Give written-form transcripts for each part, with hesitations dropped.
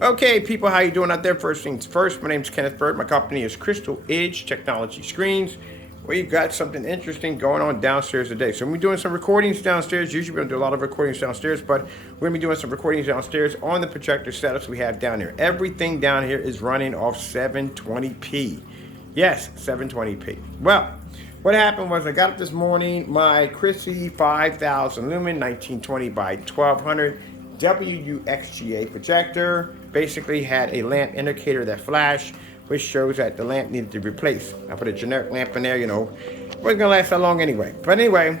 Okay, people, how you doing out there? First things first, my name is Kenneth Bird. My company is Crystal Edge Technology Screens. We've got something interesting going on downstairs today. So we're doing some recordings downstairs. Usually we don't do a lot of recordings downstairs, but we're going to be doing some recordings downstairs on the projector setups we have down here. Everything down here is running off 720p. Yes, 720p. Well, what happened was I got up this morning, my Christie 5000 lumen 1920 by 1200 WUXGA projector basically had a lamp indicator that flashed, which shows that the lamp needed to be replaced. I put a generic lamp in there, you know, wasn't gonna last that long anyway. But anyway,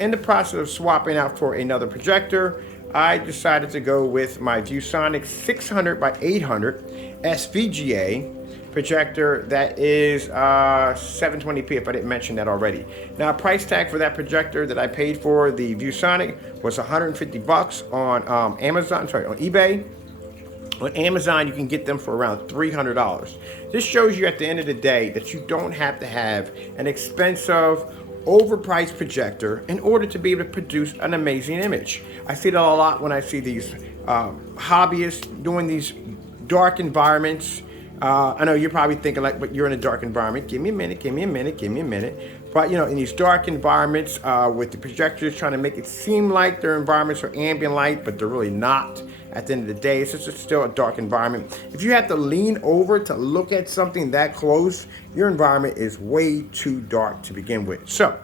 in the process of swapping out for another projector, I decided to go with my ViewSonic 600 by 800 SVGA projector that is 720p, if I didn't mention that already. Now, price tag for that projector that I paid for the ViewSonic was 150 bucks on on eBay. On Amazon, you can get them for around $300. This shows you at the end of the day that you don't have to have an expensive, overpriced projector in order to be able to produce an amazing image. I see that a lot when I see these hobbyists doing these dark environments. I know you're probably thinking like, but you're in a dark environment. Give me a minute, give me a minute, give me a minute. But you know, in these dark environments with the projectors trying to make it seem like their environments are ambient light, but they're really not. At the end of the day, it's just still a dark environment. If you have to lean over to look at something that close, your environment is way too dark to begin with. So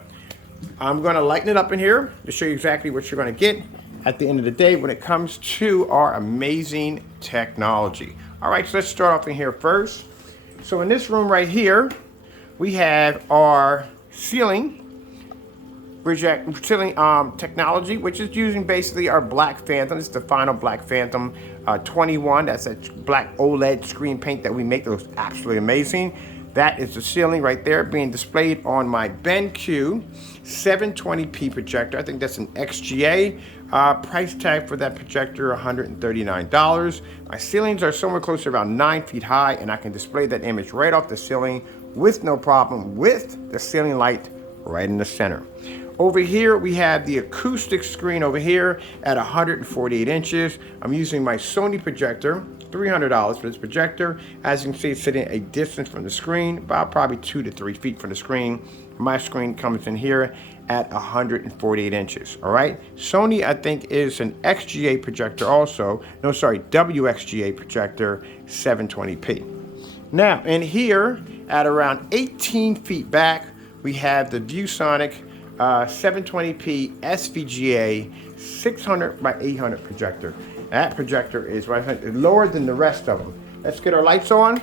I'm gonna lighten it up in here to show you exactly what you're gonna get at the end of the day when it comes to our amazing technology. All right, so let's start off in here first. So in this room right here, we have our ceiling technology, which is using basically our Black Phantom. This is the final Black Phantom 21. That's a black OLED screen paint that we make that looks absolutely amazing. That is the ceiling right there being displayed on my BenQ 720p projector. I think that's an XGA. Price tag for that projector, $139. My ceilings are somewhere close to around 9 feet high, and I can display that image right off the ceiling with no problem, with the ceiling light right in the center. Over here, we have the acoustic screen over here at 148 inches. I'm using my Sony projector, $300 for this projector. As you can see, it's sitting a distance from the screen, about probably 2 to 3 feet from the screen. My screen comes in here at 148 inches, all right? Sony, I think, is an XGA projector also. No, sorry, WXGA projector, 720p. Now, in here, at around 18 feet back, we have the ViewSonic 720p SVGA 600 by 800 projector. That projector is lower than the rest of them. Let's get our lights on.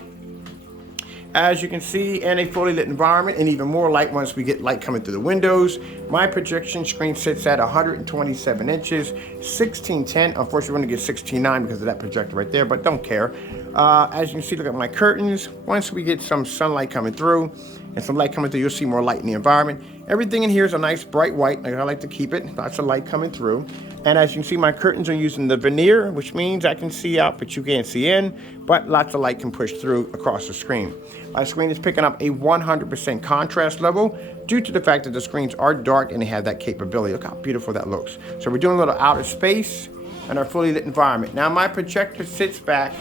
As you can see, in a fully lit environment, and even more light once we get light coming through the windows. My projection screen sits at 127 inches, 1610. Unfortunately, we're gonna get 16:9 because of that projector right there, but don't care. As you can see, look at my curtains. Once we get some sunlight coming through and some light coming through, you'll see more light in the environment. Everything in here is a nice bright white, like I like to keep it. Lots of light coming through. And as you can see, my curtains are using the veneer, which means I can see out, but you can't see in, but lots of light can push through across the screen. My screen is picking up a 100% contrast level due to the fact that the screens are dark and they have that capability. Look how beautiful that looks. So we're doing a little outer space in our fully lit environment. Now my projector sits back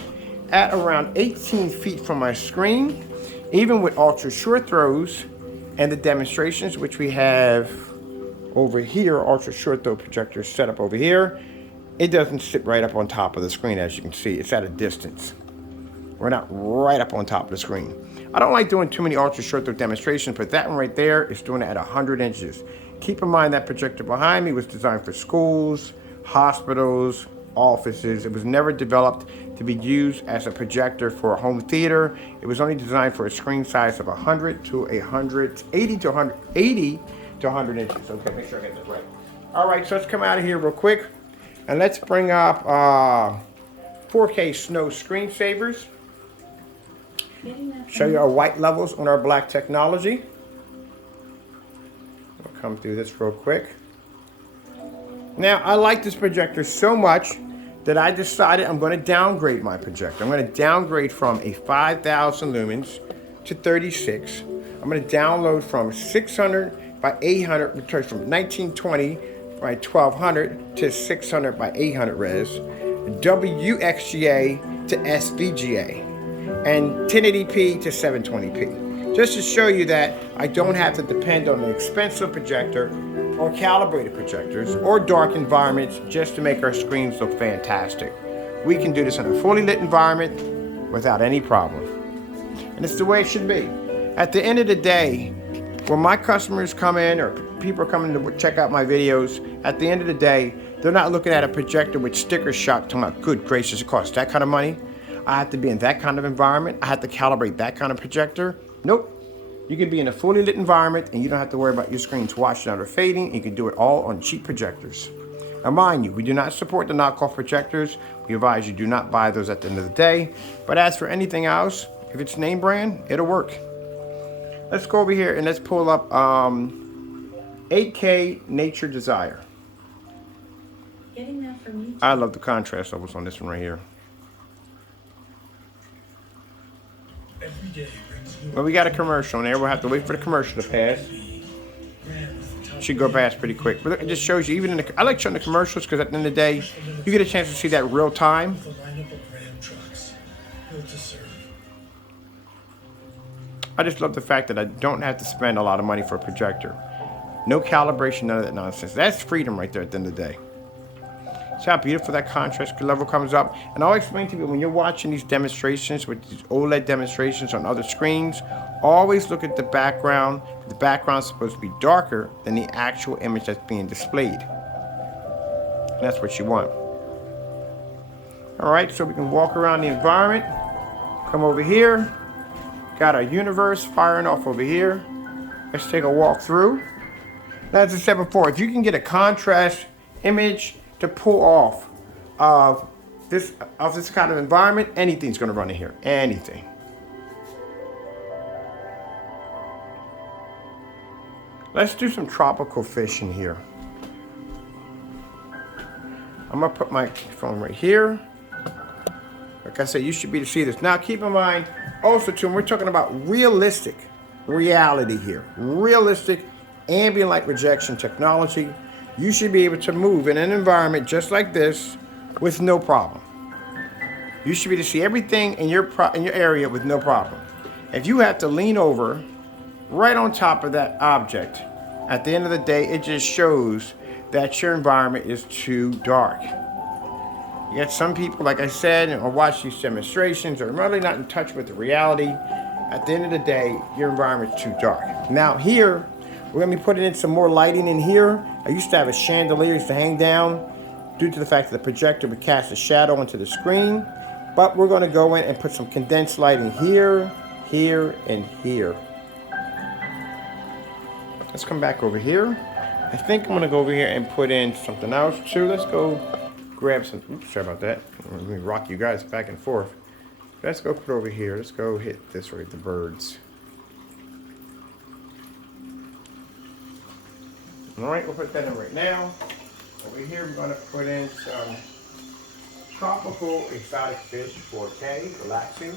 at around 18 feet from my screen, even with ultra short throws and the demonstrations, which we have over here, ultra short throw projector set up over here. It doesn't sit right up on top of the screen, as you can see. It's at a distance. We're not right up on top of the screen. I don't like doing too many ultra short throw demonstrations, but that one right there is doing it at 100 inches. Keep in mind that projector behind me was designed for schools, hospitals, offices. It was never developed to be used as a projector for a home theater. It was only designed for a screen size of 100 to 180 to 180 to 100 inches. Okay, make sure I get that right. All right, so let's come out of here real quick and let's bring up 4K snow screensavers. Show you our white levels on our black technology. We'll come through this real quick. Now, I like this projector so much that I decided I'm going to downgrade my projector. I'm going to downgrade from a 5,000 lumens to 36. I'm going to download from 600 by 800, from 1920 by 1200 to 600 by 800 res. WXGA to SVGA, and 1080p to 720p. Just to show you that I don't have to depend on an expensive projector or calibrated projectors or dark environments just to make our screens look fantastic. We can do this in a fully lit environment without any problem. And it's the way it should be. At the end of the day, when my customers come in or people are coming to check out my videos, at the end of the day, they're not looking at a projector with sticker shock talking about, good gracious, it costs that kind of money. I have to be in that kind of environment. I have to calibrate that kind of projector. Nope. You can be in a fully lit environment and you don't have to worry about your screens washing out or fading. You can do it all on cheap projectors. Now mind you, we do not support the knockoff projectors. We advise you do not buy those at the end of the day. But as for anything else, if it's name brand, it'll work. Let's go over here and let's pull up 8K Nature Desire. Getting that from YouTube. I love the contrast levels on this one right here. Every day brings new. Well, we got a commercial in there. We'll have to wait for the commercial to pass. Should go past pretty quick. But it just shows you, even in the, I like showing the commercials because at the end of the day, you get a chance to see that real time. With a lineup of Ram trucks built to serve. I just love the fact that I don't have to spend a lot of money for a projector. No calibration, none of that nonsense. That's freedom right there at the end of the day. See how beautiful that contrast level comes up? And I'll explain to you, when you're watching these demonstrations, with these OLED demonstrations on other screens, always look at the background. The background is supposed to be darker than the actual image that's being displayed. And that's what you want. All right, so we can walk around the environment. Come over here. Got our universe firing off over here. Let's take a walk through. Now, as I said before, if you can get a contrast image to pull off of this kind of environment, anything's going to run in here. Anything. Let's do some tropical fish in here. I'm going to put my phone right here. Like I said, you should be able to see this. Now, keep in mind, also, too, we're talking about realistic reality here. Realistic ambient light rejection technology. You should be able to move in an environment just like this with no problem. You should be able to see everything in your area with no problem. If you have to lean over right on top of that object, at the end of the day, it just shows that your environment is too dark. You got some people, like I said, or watch these demonstrations, are really not in touch with the reality. At the end of the day, your environment's too dark. Now here, we're gonna be putting in some more lighting in here. I used to have a chandelier used to hang down due to the fact that the projector would cast a shadow onto the screen. But we're gonna go in and put some condensed lighting here, here, and here. Let's come back over here. I think I'm gonna go over here and put in something else too. Let's go grab some, oops, sorry about that. Let me rock you guys back and forth. Let's go put over here. Let's go hit this right, the birds. All right, we'll put that in right now. Over here, we're gonna put in some tropical exotic fish 4K, relaxing.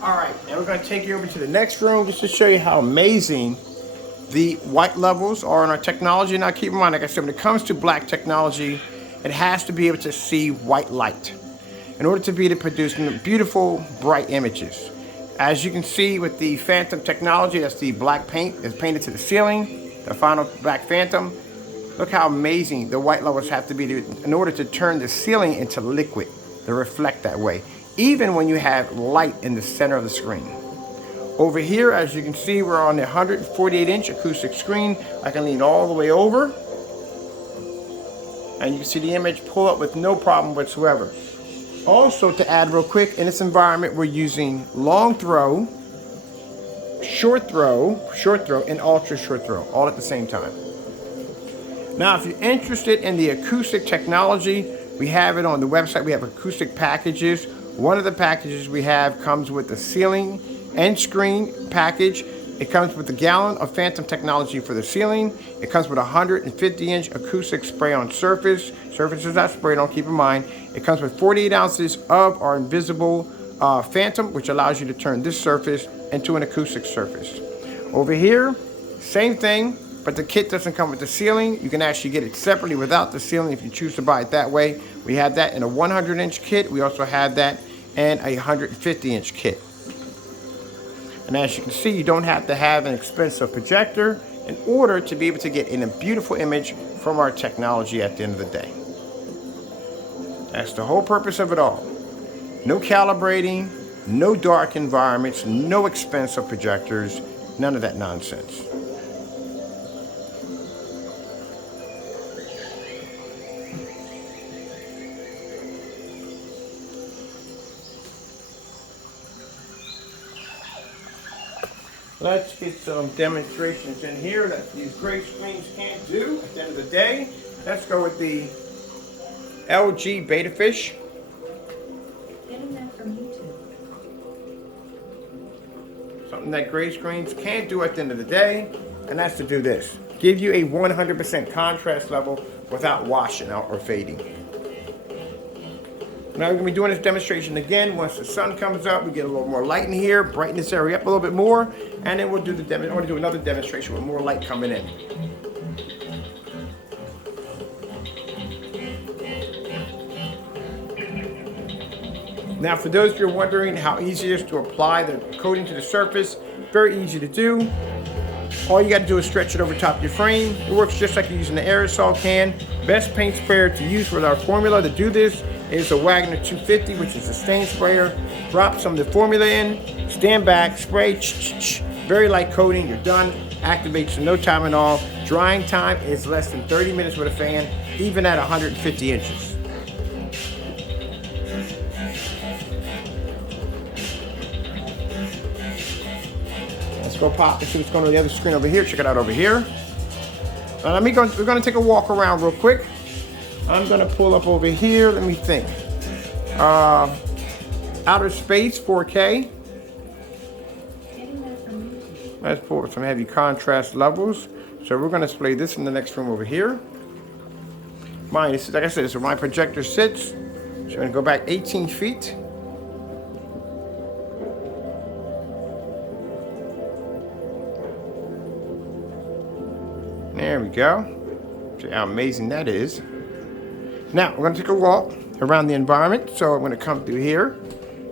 All right, now we're going to take you over to the next room just to show you how amazing the white levels are in our technology. Now keep in mind, like I said, when it comes to black technology, it has to be able to see white light in order to be able to produce beautiful, bright images. As you can see with the Phantom technology, that's the black paint that's painted to the ceiling, the final black Phantom. Look how amazing the white levels have to be in order to turn the ceiling into liquid, to reflect that way, even when you have light in the center of the screen. Over here, as you can see, we're on the 148-inch acoustic screen. I can lean all the way over. and you can see the image pull up with no problem whatsoever. Also, to add real quick, in this environment we're using long throw, short throw, and ultra short throw, all at the same time. Now, if you're interested in the acoustic technology, we have it on the website. We have acoustic packages. One of the packages we have comes with the ceiling and screen package. It comes with a gallon of phantom technology for the ceiling. It comes with a 150-inch acoustic spray-on surface. Surface is not sprayed on, keep in mind. It comes with 48 ounces of our invisible phantom, which allows you to turn this surface into an acoustic surface. Over here, same thing. But the kit doesn't come with the ceiling. You can actually get it separately without the ceiling if you choose to buy it that way. We have that in a 100-inch kit. We also have that in a 150-inch kit. And as you can see, you don't have to have an expensive projector in order to be able to get in a beautiful image from our technology at the end of the day. That's the whole purpose of it all. No calibrating, no dark environments, no expensive projectors, none of that nonsense. Let's get some demonstrations in here that these gray screens can't do at the end of the day. Let's go with the LG Beta Fish. Getting that from YouTube. Something that gray screens can't do at the end of the day, and that's to do this. Give you a 100% contrast level without washing out or fading. Now we're going to be doing this demonstration again. Once the sun comes up, we get a little more light in here, brighten this area up a little bit more, and then we'll do the I want to do another demonstration with more light coming in. Now, for those of you who are wondering how easy it is to apply the coating to the surface, very easy to do. All you got to do is stretch it over top of your frame. It works just like you're using an aerosol can. Best paint sprayer to use with our formula to do this is a Wagner 250, which is a stain sprayer. Drop some of the formula in, stand back, spray, very light coating, you're done. Activates in no time at all. Drying time is less than 30 minutes with a fan, even at 150 inches. Let's go pop and see what's going on the other screen over here. Check it out over here. Now we're going to take a walk around real quick. I'm going to pull up over here. Let me think. Outer Space 4K. Let's pull up some heavy contrast levels. So we're going to display this in the next room over here. Mine, this is, like I said, this is where my projector sits. So I'm going to go back 18 feet. There we go. See how amazing that is. Now, we're going to take a walk around the environment. So I'm going to come through here,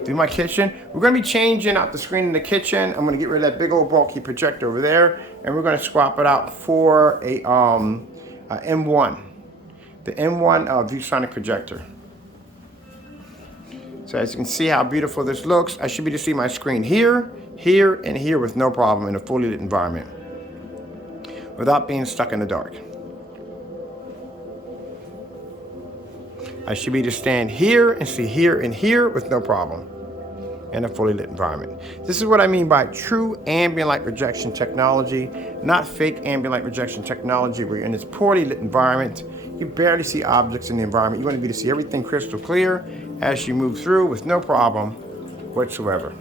through my kitchen. We're going to be changing out the screen in the kitchen. I'm going to get rid of that big old bulky projector over there, and we're going to swap it out for a M1, the M1 ViewSonic projector. So as you can see how beautiful this looks, I should be able to see my screen here, here, and here with no problem in a fully lit environment, without being stuck in the dark. I should be able to stand here and see here and here with no problem in a fully lit environment. This is what I mean by true ambient light projection technology, not fake ambient light projection technology where you're in this poorly lit environment. You barely see objects in the environment. You want to be able to see everything crystal clear as you move through with no problem whatsoever.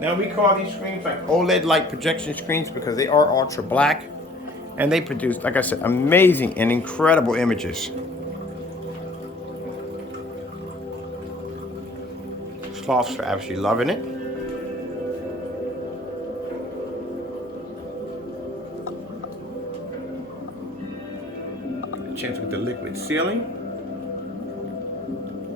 Now we call these screens like OLED light projection screens because they are ultra black and they produce, like I said, amazing and incredible images. Sloths are absolutely loving it. A chance with the liquid ceiling.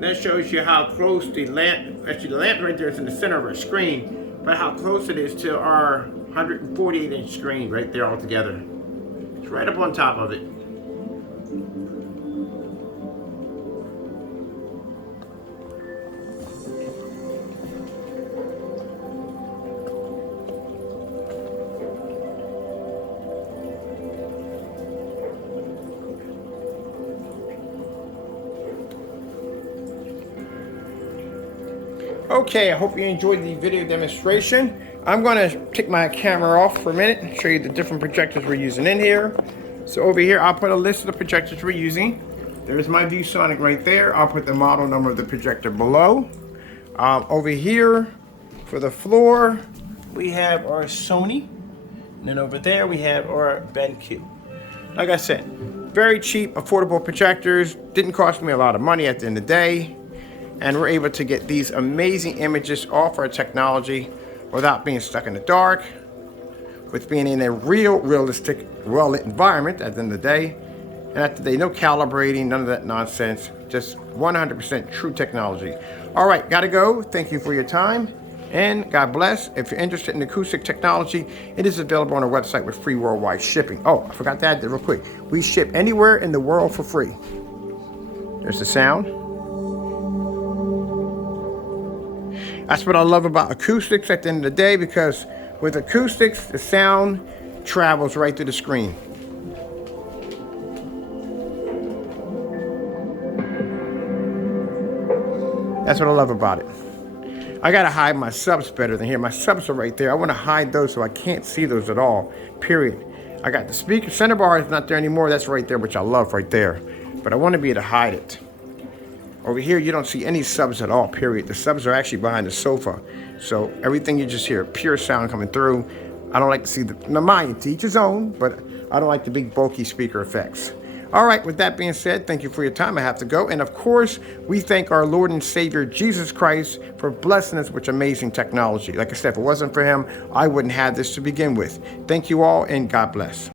That shows you how close the lamp, actually the lamp right there is in the center of our screen, but how close it is to our 148-inch screen right there all together. It's right up on top of it. Okay, I hope you enjoyed the video demonstration. I'm going to take my camera off for a minute and show you the different projectors we're using in here. So over here, I'll put a list of the projectors we're using. There's my ViewSonic right there. I'll put the model number of the projector below. Over here, for the floor, we have our Sony. And then over there, we have our BenQ. Like I said, very cheap, affordable projectors. Didn't cost me a lot of money at the end of the day. And we're able to get these amazing images off our technology without being stuck in the dark, with being in a realistic, well-lit environment at the end of the day. And at the day, no calibrating, none of that nonsense, just 100% true technology. All right, gotta go. Thank you for your time, and God bless. If you're interested in acoustic technology, it is available on our website with free worldwide shipping. Oh, I forgot to add that real quick. We ship anywhere in the world for free. There's the sound. That's what I love about acoustics at the end of the day, because with acoustics, the sound travels right through the screen. That's what I love about it. I gotta hide my subs better than here. My subs are right there. I wanna hide those so I can't see those at all, period. I got the speaker, center bar is not there anymore. That's right there, which I love right there. But I wanna be able to hide it. Over here, you don't see any subs at all, period. The subs are actually behind the sofa. So everything you just hear, pure sound coming through. I don't like to see the, now mind, to each his own, but I don't like the big bulky speaker effects. All right, with that being said, thank you for your time. I have to go. And of course, we thank our Lord and Savior, Jesus Christ, for blessing us with amazing technology. Like I said, if it wasn't for him, I wouldn't have this to begin with. Thank you all, and God bless.